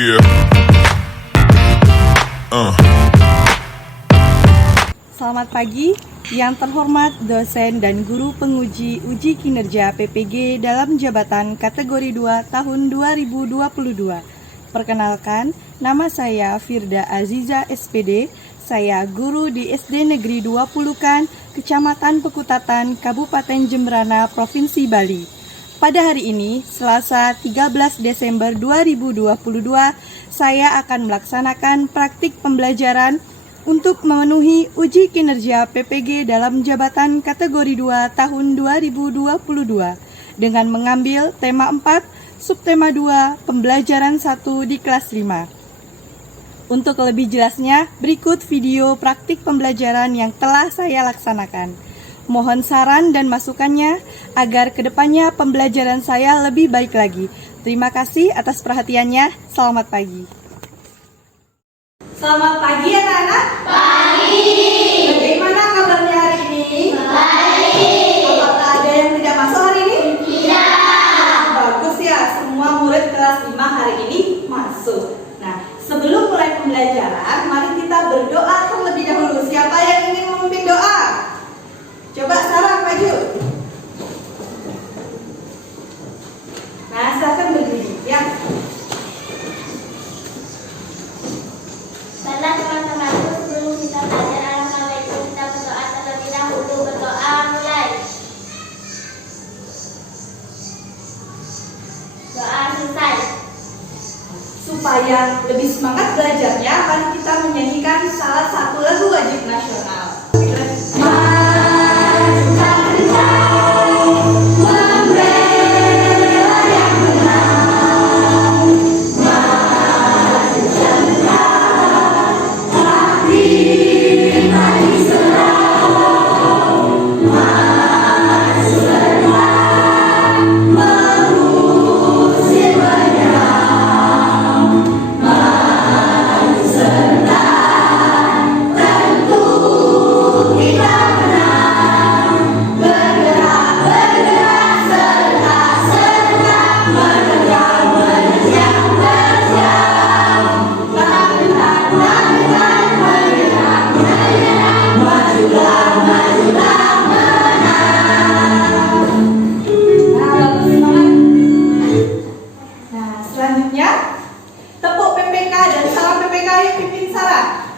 Yeah. Selamat pagi, yang terhormat dosen dan guru penguji uji kinerja PPG dalam jabatan kategori 2 tahun 2022. Perkenalkan, nama saya Firda Aziza SPD. Saya guru di SD Negeri 2 Pulukan, Kecamatan Pekutatan, Kabupaten Jemberana, Provinsi Bali. Pada hari ini, Selasa 13 Desember 2022, saya akan melaksanakan praktik pembelajaran untuk memenuhi uji kinerja PPG dalam jabatan kategori 2 tahun 2022 dengan mengambil tema 4, subtema 2, pembelajaran 1 di kelas 5. Untuk lebih jelasnya, berikut video praktik pembelajaran yang telah saya laksanakan. Mohon saran dan masukannya agar kedepannya pembelajaran saya lebih baik lagi. Terima kasih atas perhatiannya. Selamat pagi. Selamat pagi anak-anak. Pagi. Bagaimana kabarnya hari ini? Baik. Apakah ada yang tidak masuk hari ini? Tidak. Bagus ya, semua murid kelas 5 hari ini masuk. Nah, sebelum mulai pembelajaran, mari kita berdoa terlebih dahulu. Siapa yang ingin memimpin doa? Coba Sarah maju. Nah, silakan berdiri ya. Baiklah teman-temanku, sebelum kita belajar alhamdulillah itu kita berdoa terlebih dahulu. Berdoa mulai. Doa selesai. Supaya lebih semangat belajarnya, mari kita menyanyikan salah satu lagu wajib nasional.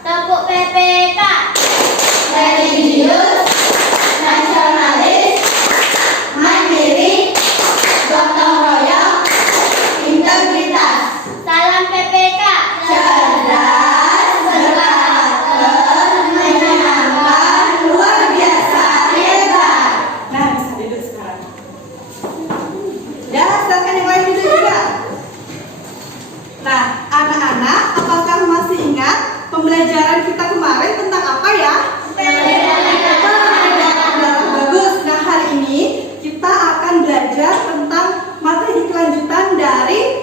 Tepuk PPK. Religius, nasionalis, mandiri, gotong royong, integritas. Salam PPK. Cerdas, berkarakter, menyenangkan, luar biasa, hebat. Nah, bisa duduk sekarang. Ya, silakan yang lain duduk juga. Nah, anak-anak, apakah masih ingat pembelajaran kita kemarin tentang apa ya? Peredaran darah. Bagus. Nah, hari ini kita akan belajar tentang materi kelanjutan dari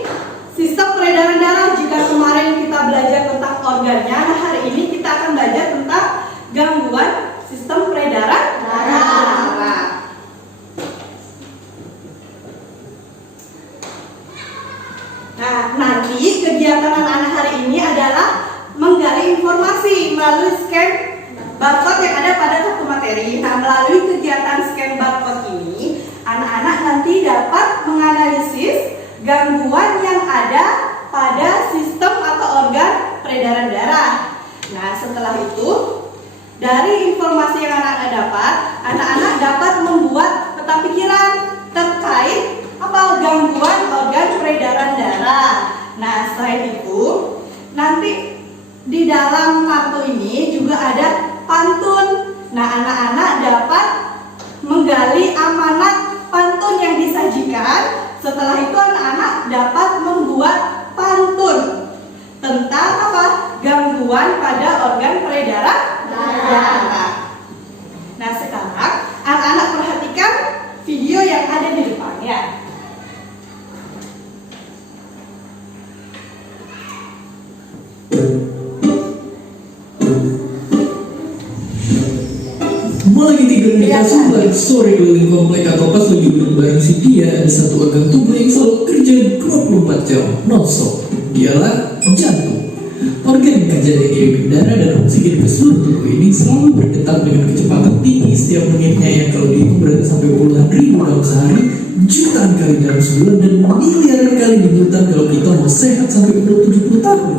sistem peredaran darah. Jika kemarin kita belajar tentang organnya, nah hari ini kita akan belajar tentang gangguan sistem peredaran darah. Nah, nanti kegiatan anak-anak hari ini adalah menggali informasi melalui scan barcode yang ada pada kartu materi. Nah, melalui kegiatan scan barcode ini, anak-anak nanti dapat menganalisis gangguan yang ada pada sistem atau organ peredaran darah. Nah, setelah itu, dari informasi yang anak-anak dapat, anak-anak dapat membuat peta pikiran terkait apa gangguan organ peredaran darah. Nah, selain itu, nanti di dalam kartu ini juga ada pantun. Nah, anak-anak dapat menggali amanat pantun yang disajikan. Setelah itu anak-anak dapat membuat pantun tentang apa? Gangguan pada organ peredaran darah. Nah, sekarang anak-anak perhatikan video yang ada di depannya. Mulai tiga balik sore keliling komplek atau pas lagi bareng si dia, ada satu organ tubuh yang selalu kerja 24 jam non-stop. ialah jantung. Organ yang kerja mengirim darah dan oksigen ke seluruh tubuh ini selalu berdetak dengan kecepatan tinggi setiap menitnya yang kalau dihitung berarti sampai puluhan ribu dalam sehari, jutaan kali dalam sebulan, dan miliaran kali di bulan kalau kita mau sehat sampai umur 70 tahun.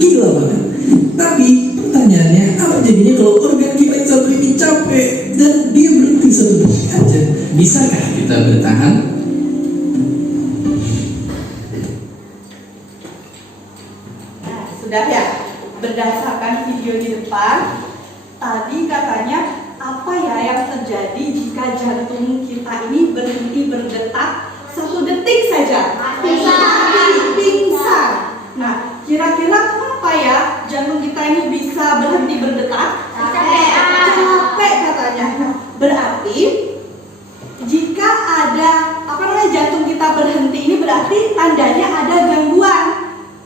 Gila banget. Tapi pertanyaannya, apa jadinya kalau organ kita yang satu ini capek dan dia berhenti satu detik aja? Bisakah kita bertahan? Nah, sudah ya, berdasarkan video di depan, tadi katanya apa ya yang terjadi jika jantung kita ini berhenti berdetak satu detik saja? Pingsan. Nah, kira-kira kenapa ya jantung kita ini bisa berhenti berdetak? Capek katanya. Nah, berarti jika ada jantung kita berhenti ini berarti tandanya ada gangguan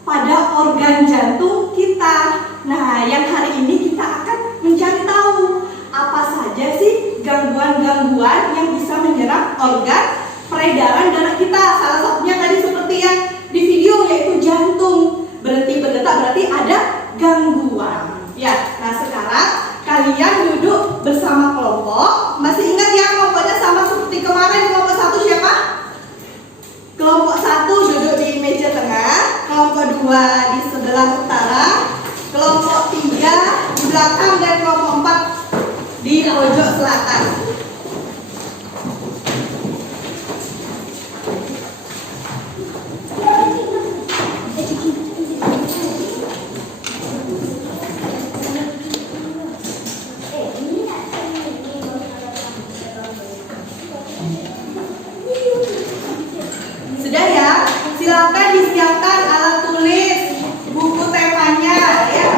pada organ jantung kita. Nah, yang hari ini kita akan mencari tahu apa saja sih gangguan-gangguan yang bisa menyerang organ peredaran darah kita. Salah satunya tadi seperti yang di video yaitu jantung berhenti berdetak berarti ada gangguan. Ya, nah sekarang kalian duduk bersama kelompok. Masih ingat ya kelompoknya sama seperti kemarin. Kelompok 1 siapa? Kelompok 1 duduk di meja tengah, kelompok 2 di sebelah utara, kelompok 3 di belakang, dan kelompok 4 di pojok selatan. Sudah ya, silakan disiapkan alat tulis, buku temanya ya.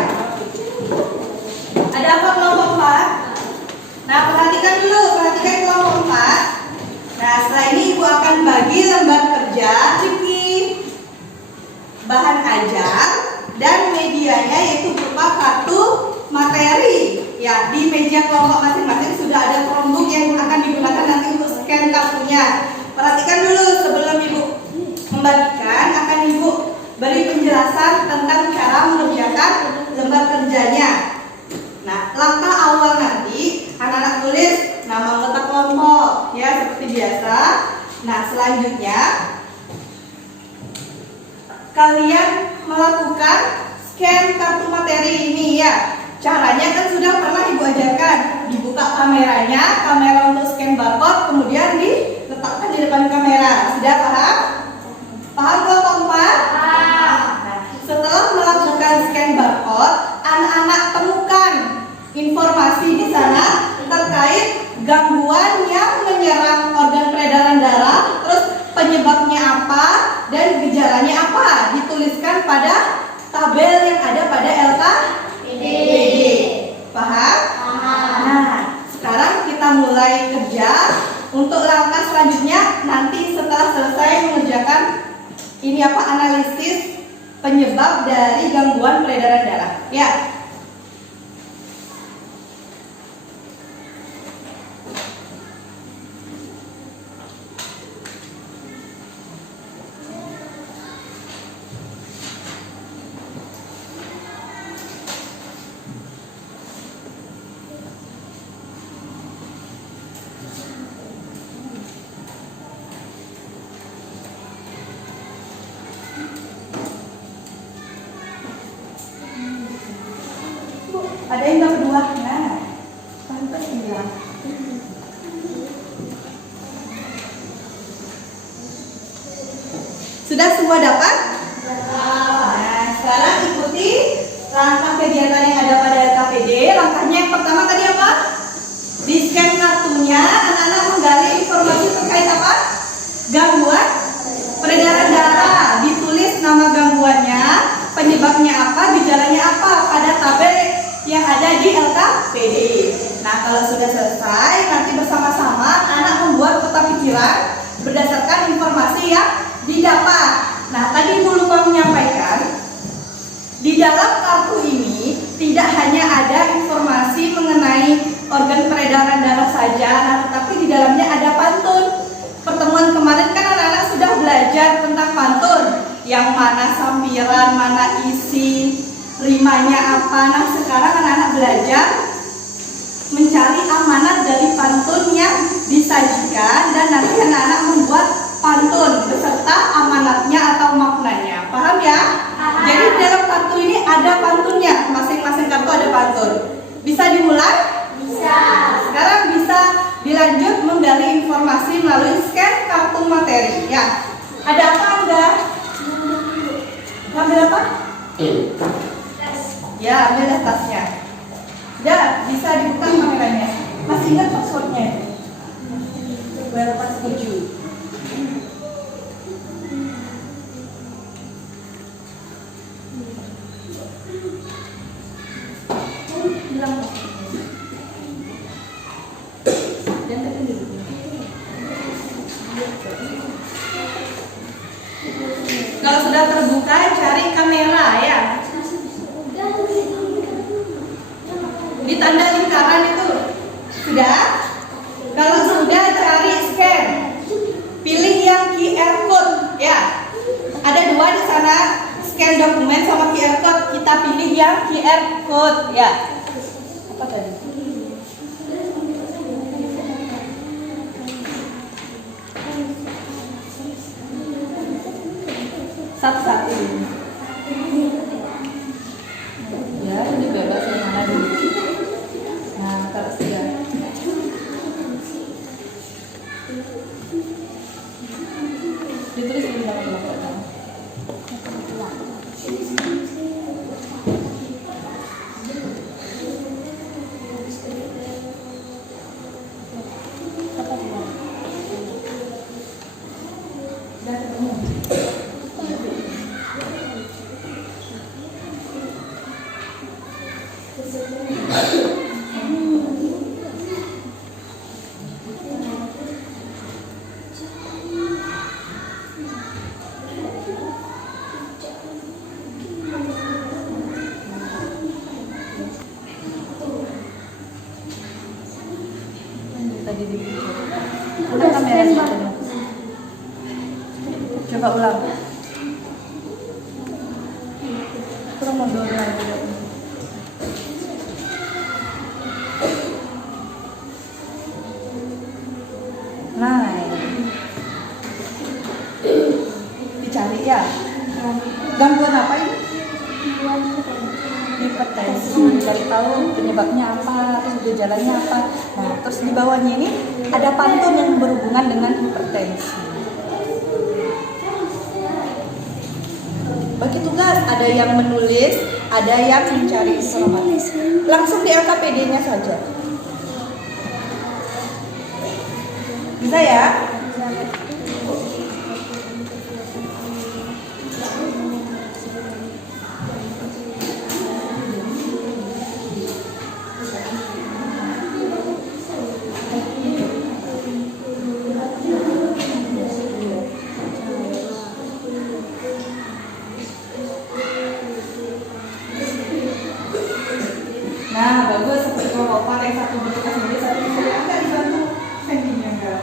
Ada apa kelompok 4? Nah, perhatikan kelompok 4. Nah, setelah ini Ibu akan bagi lembar kerja, ciki, bahan ajar, dan medianya yaitu berupa kartu materi. Ya, di meja kelompok masing-masing sudah ada Chromebook yang akan digunakan nanti untuk scan kartunya. Perhatikan dulu sebelum Ibu membagikan, akan Ibu beri penjelasan tentang cara mengerjakan lembar kerjanya. Nah, langkah awal nanti anak-anak tulis nama anggota kelompok ya seperti biasa. Nah, selanjutnya kalian melakukan scan kartu materi ini ya. Caranya kan sudah pernah Ibu ajarkan. Dibuka kameranya, kamera untuk scan barcode, kemudian diletakkan di depan kamera. Sudah paham? Paham kelompok 4? Nah, setelah melakukan scan barcode, anak-anak temukan informasi di sana terkait gangguan yang menyerang organ peredaran darah, terus penyebabnya apa dan gejalanya apa, dituliskan pada tabel yang ada pada LKPD. Paham? Nah, sekarang kita mulai kerja. Untuk langkah selanjutnya nanti setelah selesai mengerjakan ini analisis penyebab dari gangguan peredaran darah. Ya. Ada yang dapat 2? Nah, pantas bilang. Sudah semua dapat? Nah, sekarang ikuti langkah kegiatan yang ada pada LKPD. Langkahnya yang pertama tadi apa? Di scan kartunya, anak-anak menggali informasi terkait apa? Gangguan peredaran darah. Ditulis nama gangguannya, penyebabnya apa, gejalanya apa pada tabel yang ada di LKPD. Nah, kalau sudah selesai, nanti bersama-sama anak membuat peta pikiran berdasarkan informasi yang didapat. Nah, tadi Ibu lupa menyampaikan, di dalam kartu ini tidak hanya ada informasi mengenai organ peredaran darah saja, nah, tetapi di dalamnya ada pantun. Pertemuan kemarin kan anak-anak sudah belajar tentang pantun, yang mana sampiran, mana isi, rimanya apa. Nah, sekarang anak-anak belajar mencari amanat dari pantun yang disajikan dan nanti anak-anak membuat pantun beserta amanatnya atau maknanya. Paham ya? Paham. Jadi dalam pantun ini ada pantunnya, masing-masing kartu ada pantun. Bisa dimulai? Bisa. Sekarang bisa dilanjut menggali informasi melalui scan kartu materi. Ya, ada apa Anda? Ngambil apa? Ya, ambil tasnya. Ya, bisa dibuka kameranya. Masih ingat passwordnya? Welcome 7. Bilang kalau sudah terbuka, cari kamera ya. Di tanda lingkaran itu sudah. Kalau sudah, cari scan. Pilih yang QR code ya. Ada dua di sana, scan dokumen sama QR code. Kita pilih yang QR code ya. Apa tadi? Satu-satu. Ya, ini bebas yang mana dulu. Nah, taruh sudah. Ditulis di belakang. Tadi di udah kamera. Coba ulang. Kurang mundur lagi. Nah, dicari ya. Gangguan apa ini? Hipertensi. Cari tahu penyebabnya apa, terus gejalanya apa. Nah, terus di bawahnya ini ada pantun yang berhubungan dengan hipertensi. Bagi tugas, ada yang menulis, ada yang mencari informasi. Langsung di LKPD-nya saja. Bisa ya? Nah, bagus. Seperti kelompok yang satu bertugas sendiri, satu sendiri. Enggak dibantu. Sendirinya enggak.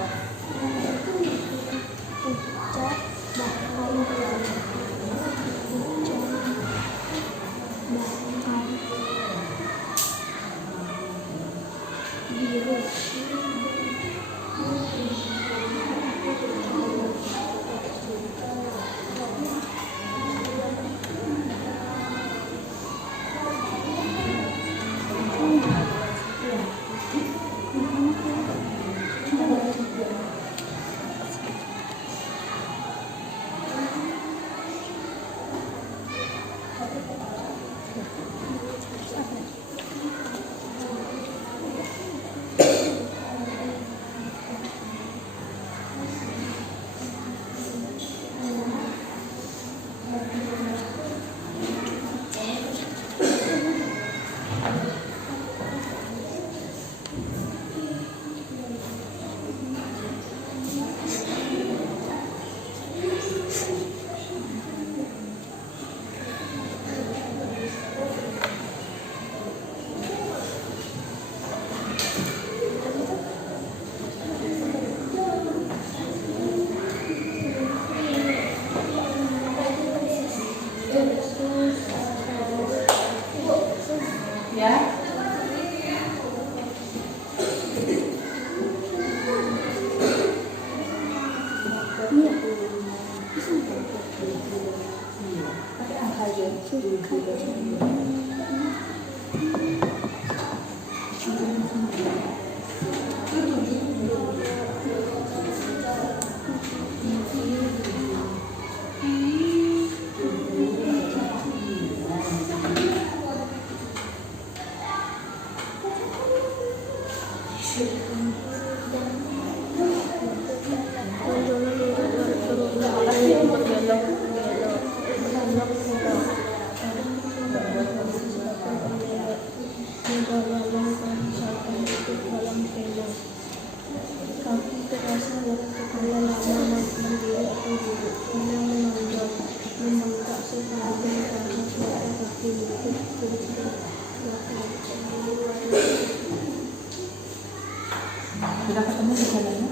Sudah ketemu gejalanya?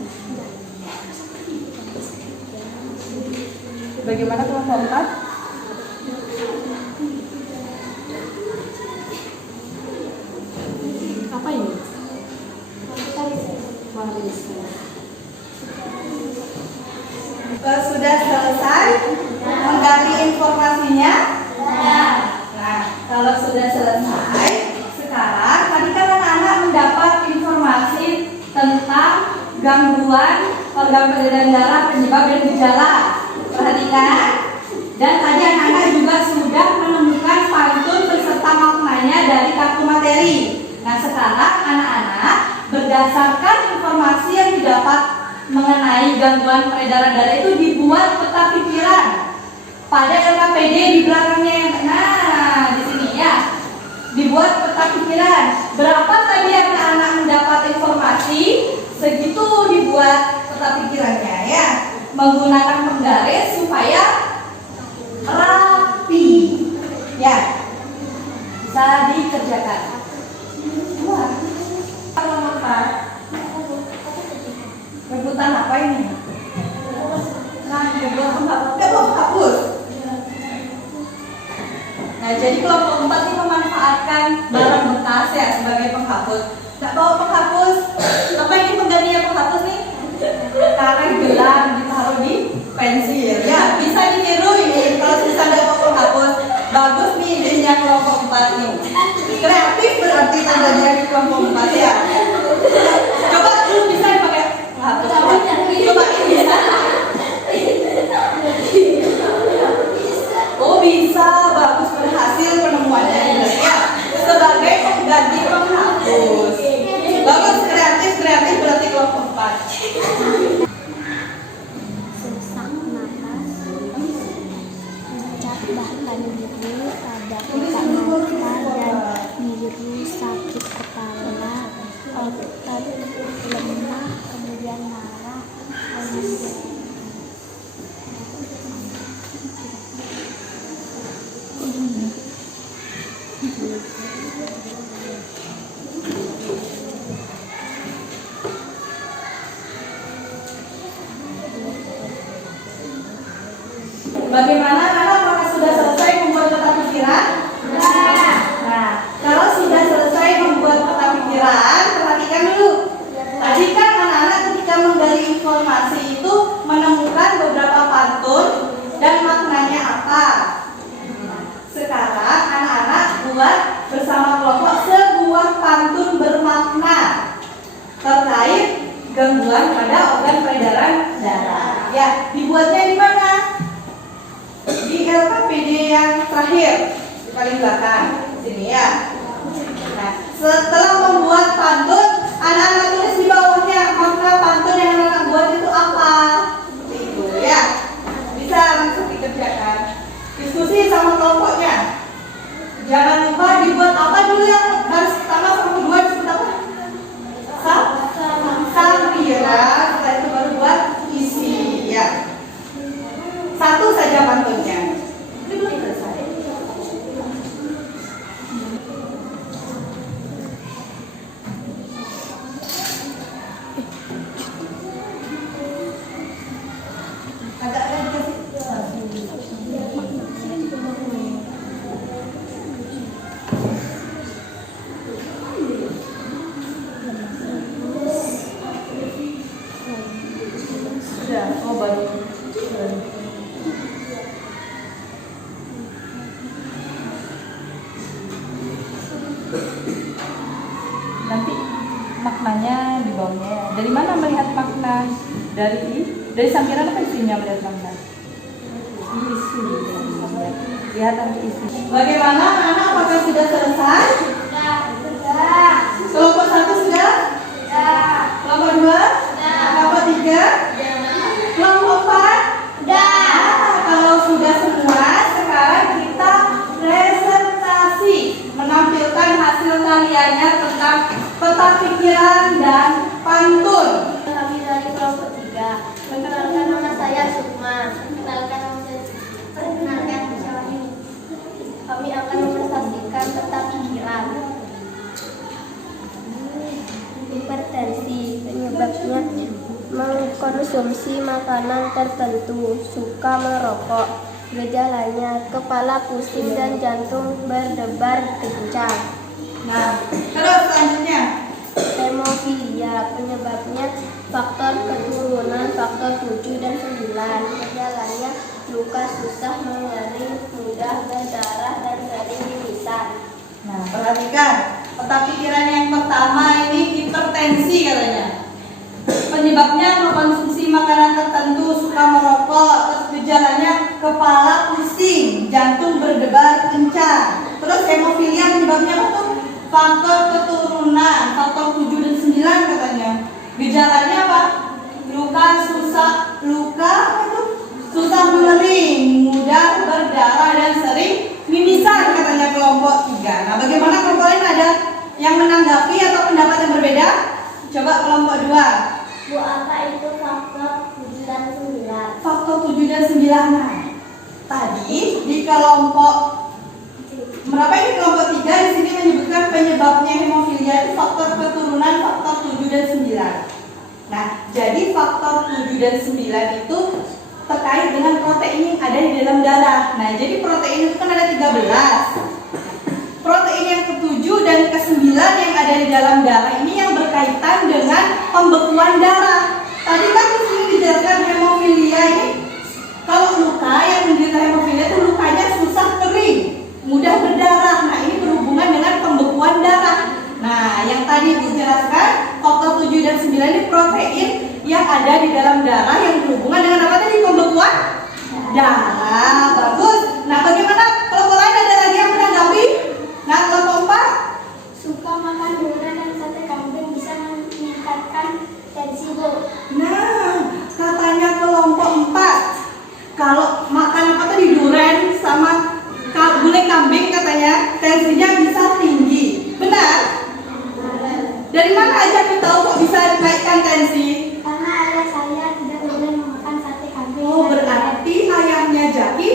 Bagaimana kelompok 4? Apa ini? Sudah selesai menggali informasinya? Nah, kalau sudah selesai, sekarang tadi kan anak-anak mendapat informasi tentang gangguan organ peredaran darah, penyebab dan gejala. Perhatikan. Dan tadi anak-anak juga sudah menemukan pantun beserta maknanya dari kartu materi. Nah, sekarang anak-anak berdasarkan informasi yang didapat mengenai gangguan peredaran darah itu dibuat peta pikiran pada LKPD di belakangnya. Nah, di sini ya. Dibuat peta pikiran. Berapa tadi anak-anak mendapat informasi, segitu dibuat peta pikirannya ya. Menggunakan penggaris supaya rapi. Ya. Bisa dikerjakan. Wah. Nomor 4. Rebutan apa ini? Nah, belum hapus. Nah, jadi kelompok 4 ini memanfaatkan barang bekas ya sebagai penghapus. Nggak bawa penghapus. Apa ini penggantinya penghapus nih? Karet gelang ditaruh di pensil. Ya, bisa ditiru ini. Kalau bisa nggak bawa penghapus, bagus nih idenya kelompok 4 nih. Kreatif berarti tandanya di kelompok 4 ya. Coba dulu bisa dipakai penghapus. Coba ini bisa. Oh bisa, bagus, berhasil penemuannya ya. Sebagai pengganti penghapus. Bagus, kreatif berarti kelompok 4. Sesak napas, puncak bahkan nyeri pada otak mata dan nyeri sakit kepala, otot lemah, kemudian marah, Bagaimana anak? Apakah sudah selesai membuat peta pikiran? Nah, kalau sudah selesai membuat peta pikiran, perhatikan dulu. Tadi kan anak-anak ketika menggali informasi itu menemukan beberapa pantun dan maknanya apa. Sekarang anak-anak buat bersama kelompok sebuah pantun bermakna terkait gangguan pada organ peredaran darah. Ya, dibuatnya di mana? Di LKPD yang terakhir, di paling belakang, sini ya. Nah, setelah membuat pantun, anak-anak tulis di bawahnya makna pantun yang anak-anak buat itu apa. Itu ya, bisa langsung dikerjakan. Diskusi sama kelompoknya. Jangan lupa dibuat apa dulu yang baris pertama sama kedua disebut apa? Samira. Setelah itu baru buat isi ya. Satu saja pantunnya. Ini belum selesai. Oh baru. Nanti maknanya di bawahnya ya. Dari mana melihat makna? Dari sampiran apa isinya melihat makna? Isi. Lihat nanti isi. Bagaimana anak-anak, apakah sudah selesai? Sudah. Kelompok 1 sudah? Sudah. Kelompok 2? Sudah. Kelompok 3? Kelompok 4? Sudah. Kalau sudah semua, sekarang kita presentasi, menampilkan hasil karyannya tentang peta pikiran dan pantun. Kami dari kelompok 3. Perkenalkan, nama saya Sukma. Perkenalkan siapa ini? Kami akan mempresentasikan peta pikiran. Hipertensi penyebabnya mengkonsumsi makanan tertentu, suka merokok. Gejalanya kepala pusing dan jantung berdebar kencang. Nah, terus selanjutnya. Hemofilia penyebabnya faktor keturunan faktor 7 dan 9. Gejalanya luka susah mengering, mudah berdarah dan sering mimisan. Nah, perhatikan peta pikiran yang pertama ini hipertensi katanya. Penyebabnya mengkonsumsi makanan tertentu, suka merokok, terus gejalanya kepala pusing, jantung berdebar kencang. Terus hemofilia penyebabnya apa tuh? Faktor keturunan, faktor 7 dan 9 katanya. Gejalanya apa? Susah mengering, mudah berdarah dan sering mimisan katanya kelompok 3. Nah, bagaimana kelompok lain, ada yang menanggapi atau pendapat yang berbeda? Coba kelompok 2. Bu, apa itu faktor 7 dan 9? Faktor 7 dan 9. Nah, tadi di kelompok berapa ini, kelompok 3 di sini menyebutkan penyebabnya hemofilia itu faktor keturunan, faktor 7 dan 9. Nah, jadi faktor 7 dan 9 itu terkait dengan protein yang ada di dalam darah. Nah, jadi protein itu kan ada 13. Protein yang ke-7 dan ke-9 yang ada di dalam darah ini yang berkaitan dengan pembekuan darah. Tadi kan di sini dijelaskan hemofilia ini, kalau luka yang menderita hemofilia itu lukanya susah kering, mudah berdarah. Nah, ini berhubungan dengan pembekuan darah. Nah, yang tadi dijelaskan faktor 7 dan 9 ini protein yang ada di dalam darah yang berhubungan dengan apa tadi? Pembekuan darah. Bagus. Nah, bagaimana kelompok lain, ada lagi yang menanggapi? Nah, kelompok 4. Suka makan durian dan sate kambing bisa meningkatkan tensi, Bu. Nah, katanya kelompok 4 kalau makan apa tadi, durian sama gulai kambing katanya tensinya bisa tinggi. Benar? Dari mana aja kita tahu kok bisa naikkan tensi? Karena ayah saya tidak boleh memakan sate kambing. Oh, berarti ayahnya Jaki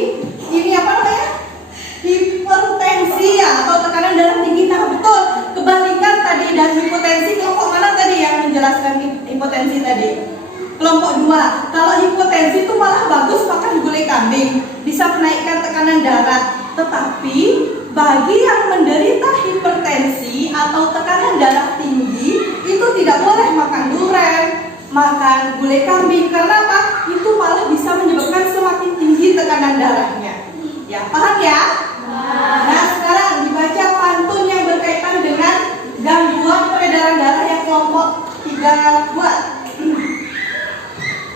ini apa namanya? Hipertensi ya, atau tekanan darah tinggi. Nah, betul. Kebalikan tadi, dan hipotensi kelompok mana tadi yang menjelaskan hipotensi tadi? Kelompok 2. Kalau hipotensi itu malah bagus makan gulai kambing, bisa menaikkan tekanan darah. Tetapi bagi yang menderita hipertensi atau tekanan darah tinggi itu tidak boleh makan durian, makan gulai kambing. Karena apa? Itu malah bisa menyebabkan semakin tinggi tekanan darahnya. Ya, paham ya? Nah, sekarang dibaca pantun yang berkaitan dengan gangguan peredaran darah yang kelompok 3 buat.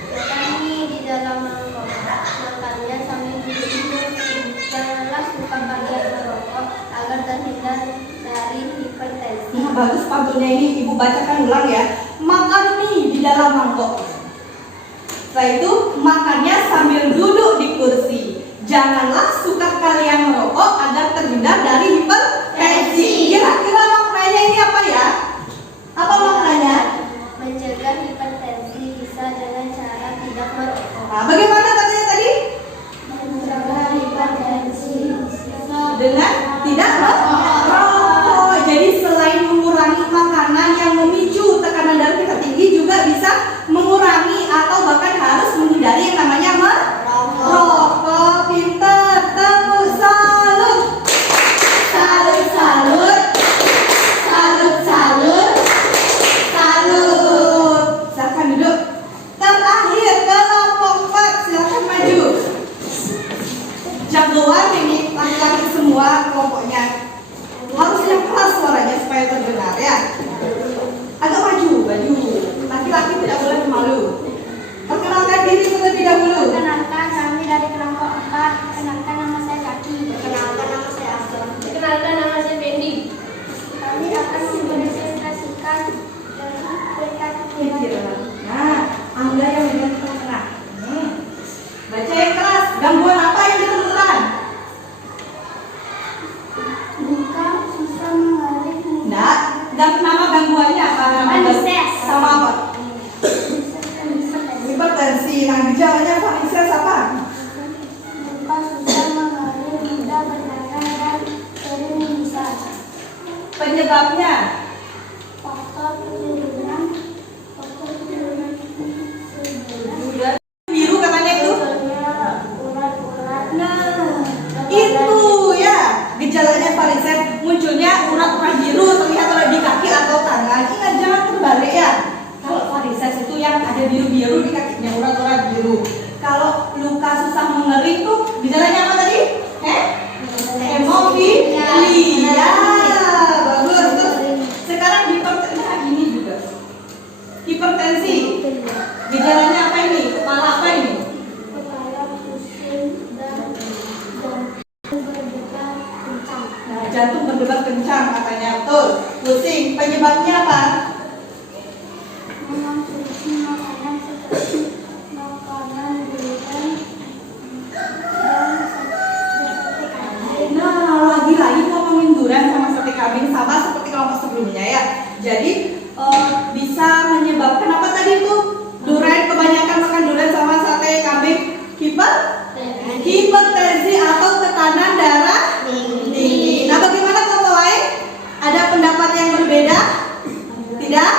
Kami di dalam makannya sambil minum. Janganlah suka kaget merokok agar terhindar dari hipertensi. Nah, bagus pantunnya ini, Ibu bacakan ulang ya. Makan mie di dalam mangkok. Setelah itu makannya sambil duduk di kursi. Janganlah suka kalian merokok agar terhindar dari hipertensi. Kira-kira maknanya ini apa ya? Apa maknanya? Mencegah hipertensi bisa dengan cara tidak merokok. Nah, bagaimana katanya tadi? Mencegah hipertensi Dengan tidak merokok. Jadi selain mengurangi makanan yang memicu tekanan darah kita tinggi, juga bisa mengurangi atau bahkan harus menghindari yang namanya merokok. Pinter. penyebabnya? Faktor penurunan Udah biru katanya itu. urat-urat. Nah, itu ya gejalanya varises, munculnya urat-urat biru terlihat oleh di kaki atau tangan. Ingat jangan terbalik ya. Kalau varises itu yang ada biru-biru di kakinya, urat-urat biru. Kalau luka susah mengering tuh gejalanya apa tadi? Hemofilia. Bagus. Terus sekarang hipertensi. Nah, ini juga hipertensi. Gejalanya apa ini? Kepala apa ini? Kepala pusing dan berdebar kencang. Nah, jantung berdebar kencang katanya. Betul. Pusing. Penyebabnya apa? Mengonsumsi makanan seperti makanan gulai dan seperti kambing. Nah, lagi-lagi ngomongin durian sama sate kambing sama seperti kelompok sebelumnya ya. Jadi bisa menyebabkan apa tadi itu? Durian, kebanyakan makan durian sama sate kambing hipertensi atau tekanan darah tinggi. Nah, bagaimana kelompok lain? Ada pendapat yang berbeda? Tidak?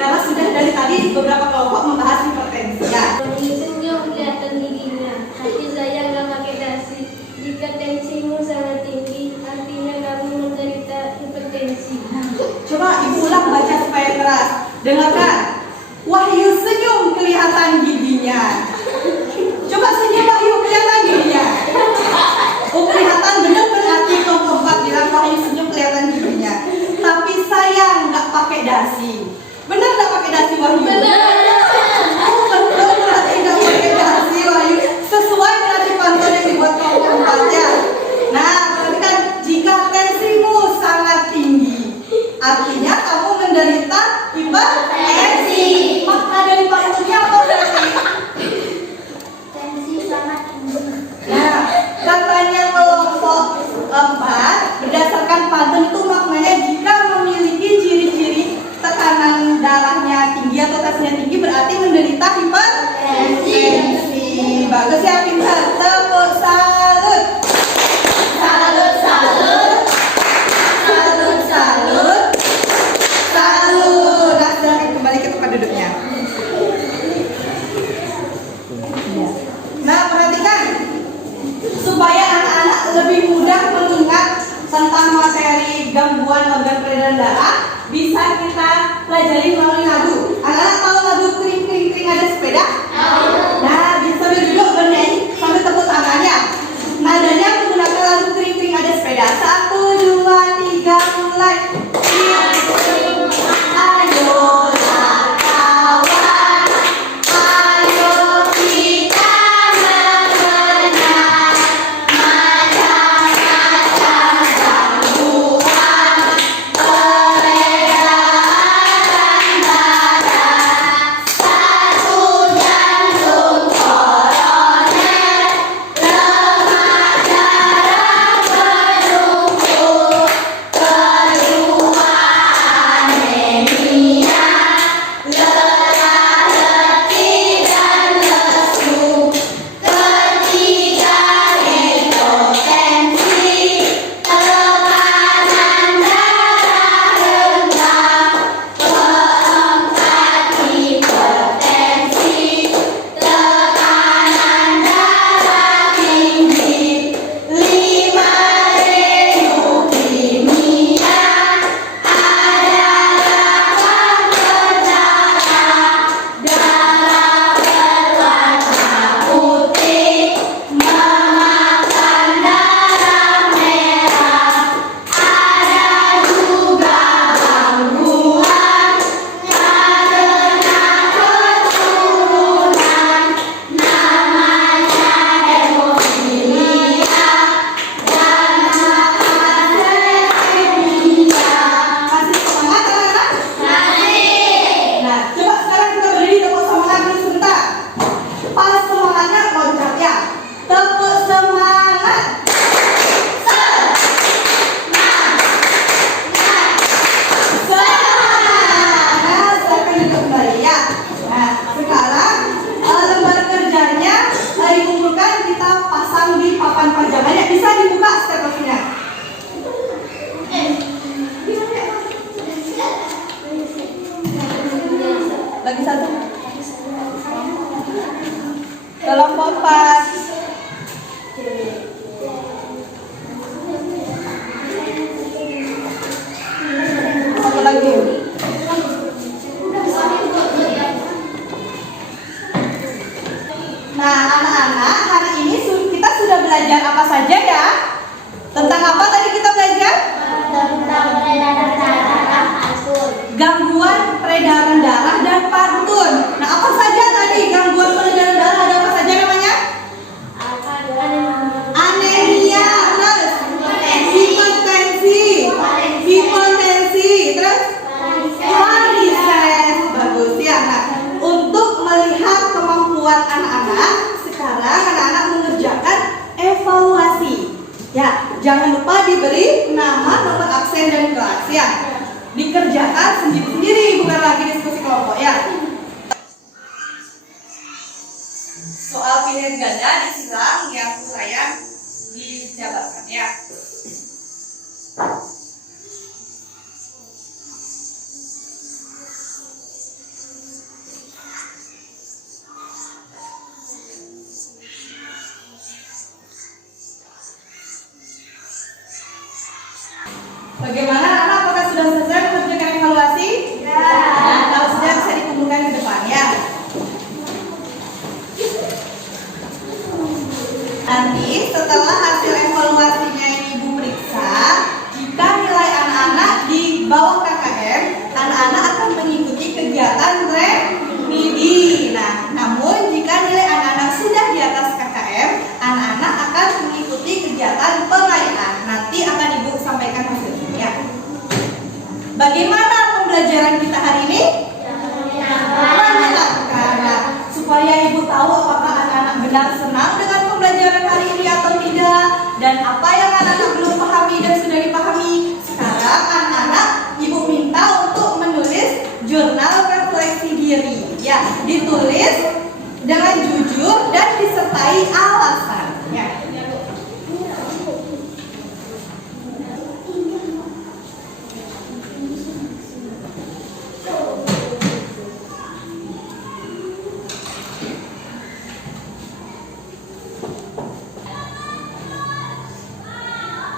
Karena sudah dari tadi beberapa kelompok membahas hipertensi ya. Senyum kelihatan giginya, tapi saya nggak pakai dasi. Jika tensimu sangat tinggi, artinya kamu menderita hipertensi. Coba ibu ulang baca supaya keras. Dengarkan. Wahyu senyum kelihatan giginya. Coba senyum Wahyu kelihatan giginya. Oh kelihatan benar berarti kelompok 4 bilang Wahyu senyum kelihatan giginya. Tapi sayang nggak pakai dasi. Benar nggak pakai dasi Wahyu? Oh betul berarti nggak pakai dasi Wahyu. Sesuai berarti pantun yang dibuat kelompok 4 ya. Nah perhatikan jika tensimu sangat tinggi, artinya kamu menderita hipertensi. Makna dari pantunnya apa berarti? Tensi sangat tinggi. Nah, katanya kelompok 4 berdasarkan pantun itu maknanya jika memiliki ciri-ciri tekanan darahnya tinggi atau tesnya tinggi berarti menderita hipertensi. Bagus ya pintar. Tepuk salut. Salut, salut. Salut, salut. Salut. Nah, silakan kembali ke tempat duduknya. Nah, perhatikan supaya anak-anak lebih mudah mengingat tentang materi gangguan organ peredaran darah, bisa kita pelajari melalui lagu. Anak-anak tahu lagu kring kring kring ada sepeda? Nah, bisa sambil duduk bernyanyi sambil tepuk tangannya. Nadanya menggunakan lagu kring kring ada sepeda. 1, 2, 3, mulai. Ayolah kawan, ayo kita mengenal macam-macam gangguan peredaran darah. Tolong kompas. Satu lagi. Nah, anak-anak, hari ini kita sudah belajar apa saja ya? Tentang apa tadi kita belajar? Gangguan peredaran darah dan pantun. Nah, apa saja tadi gangguan peredaran darah? Ada apa saja namanya? Anemia, terus hipertensi, terus varises. Bagus ya. Nah, untuk melihat kemampuan anak-anak, sekarang anak-anak mengerjakan evaluasi. Ya, jangan lupa diberi nama, nomor absen dan kelas ya. Dikerjakan sendiri-sendiri, bukan lagi diskusi kelompok ya. Soal pilihan ganda disilang yang uraian dijabarkan ya. Bagaimana anak? Apakah sudah selesai mengerjakan evaluasi? Ya. Nah, kalau sudah bisa dikumpulkan ke depan ya. Nanti setelah hasil evaluasinya ini Ibu periksa, jika nilai anak-anak di bawah KKM, anak-anak akan mengikuti kegiatan remedi. Nah, namun jika nilai anak-anak sudah di atas KKM, anak-anak akan mengikuti kegiatan pengayaan. Nanti akan Ibu sampaikan hasilnya. Bagaimana pembelajaran kita hari ini? Menyenangkan. Nah, supaya Ibu tahu apakah anak-anak benar senang dengan pembelajaran hari ini atau tidak, dan apa yang anak-anak belum pahami dan sudah dipahami. Sekarang anak-anak Ibu minta untuk menulis jurnal refleksi diri. Ya, ditulis dengan jujur dan disertai alasan. Ya.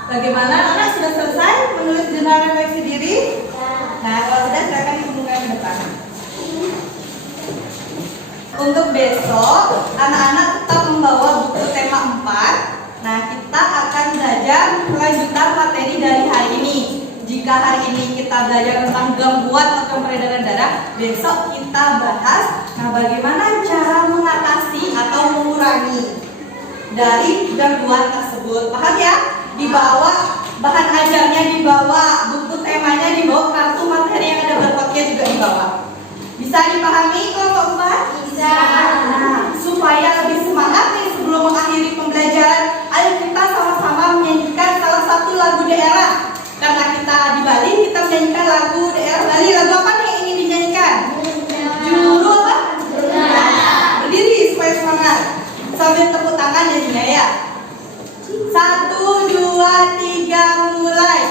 Bagaimana anak sudah selesai menulis jurnal refleksi diri? Nah, kalau sudah silakan dikumpulkan ke depan. Untuk besok, anak-anak tetap membawa buku tema 4. Nah, kita akan belajar kelanjutan materi dari hari ini. Jika hari ini kita belajar tentang gangguan atau peredaran darah, besok kita bahas bagaimana cara mengatasi atau mengurangi dari gangguan tersebut. Paham ya? Dibawa bahan ajarnya, dibawa buku temanya, dibawa kartu materi yang ada barcode-nya juga dibawa. Bisa dipahami kelompok 4? Bisa. Nah, supaya lebih semangat nih sebelum mengakhiri pembelajaran, ayo kita sama-sama menyanyikan salah satu lagu daerah. Karena kita di Bali, kita menyanyikan lagu daerah Bali. Lagu apa nih yang ingin dinyanyikan? Juru apa? Berdiri supaya semangat. Sambil tepuk tangan nyanyinya ya. 1, 2, 3, mulai.